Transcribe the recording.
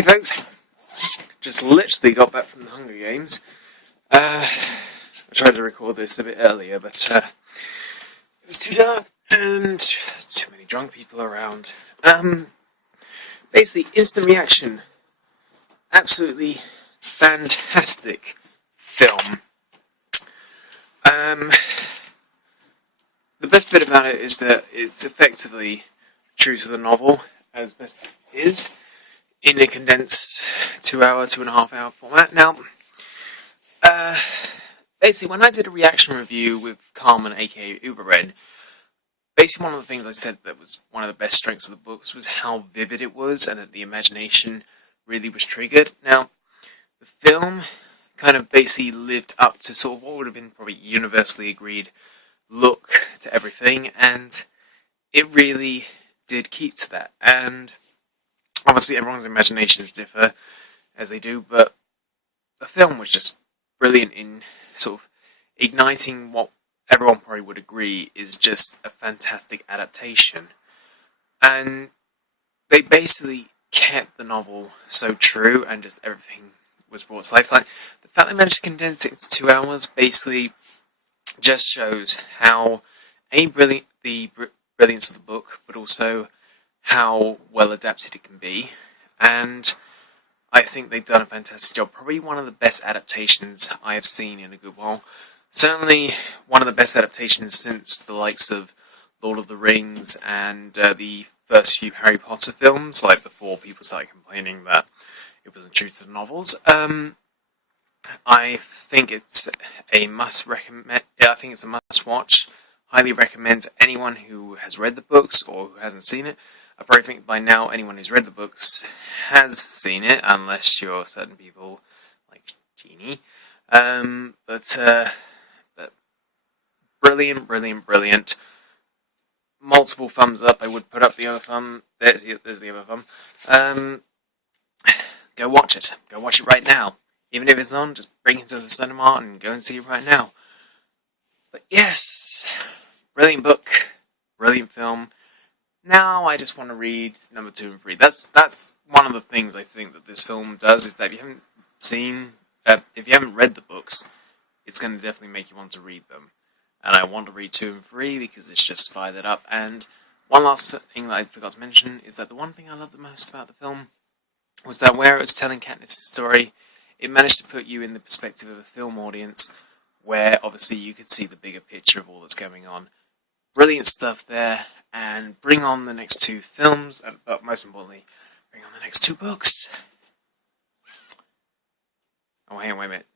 Hey folks, just literally got back from the Hunger Games. I tried to record this a bit earlier, but it was too dark and too many drunk people around. Basically, instant reaction. Absolutely fantastic film. The best bit about it is that it's effectively true to the novel, as best it is, in a condensed 2.5 hour format. Now, basically, when I did a reaction review with Carmen, aka Uberren, basically one of the things I said that was one of the best strengths of the books was how vivid it was and that the imagination really was triggered. Now, the film kind of basically lived up to sort of what would have been probably universally agreed look to everything, and it really did keep to that. And obviously everyone's imaginations differ as they do, but the film was just brilliant in sort of igniting what everyone probably would agree is just a fantastic adaptation. And they basically kept the novel so true, and just everything was brought to life. Like, the fact they managed to condense it into 2 hours basically just shows how brilliant the brilliance of the book, but also how well adapted it can be. And I think they've done a fantastic job. Probably one of the best adaptations I have seen in a good while. Certainly one of the best adaptations since the likes of Lord of the Rings and the first few Harry Potter films, like before people started complaining that it wasn't true to the novels. I think it's a must recommend. I think it's a must watch. Highly recommend to anyone who has read the books or who hasn't seen it. I probably think by now anyone who's read the books has seen it, unless you're certain people like Jeannie. But brilliant, brilliant, brilliant. Multiple thumbs up. I would put up the other thumb. There's the other thumb. Go watch it. Go watch it right now. Even if it's on, just bring it to the cinema and go and see it right now. But yes, brilliant book, brilliant film. Now I just want to read number 2 and 3. That's one of the things I think that this film does, is that if you haven't read the books, it's going to definitely make you want to read them. And I want to read 2 and 3 because it's just fired up. And one last thing that I forgot to mention is that the one thing I love the most about the film was that where it was telling Katniss' story, it managed to put you in the perspective of a film audience, where obviously you could see the bigger picture of all that's going on. Brilliant stuff there, and bring on the next 2 films, but most importantly, bring on the next 2 books. Oh, hang on, wait a minute.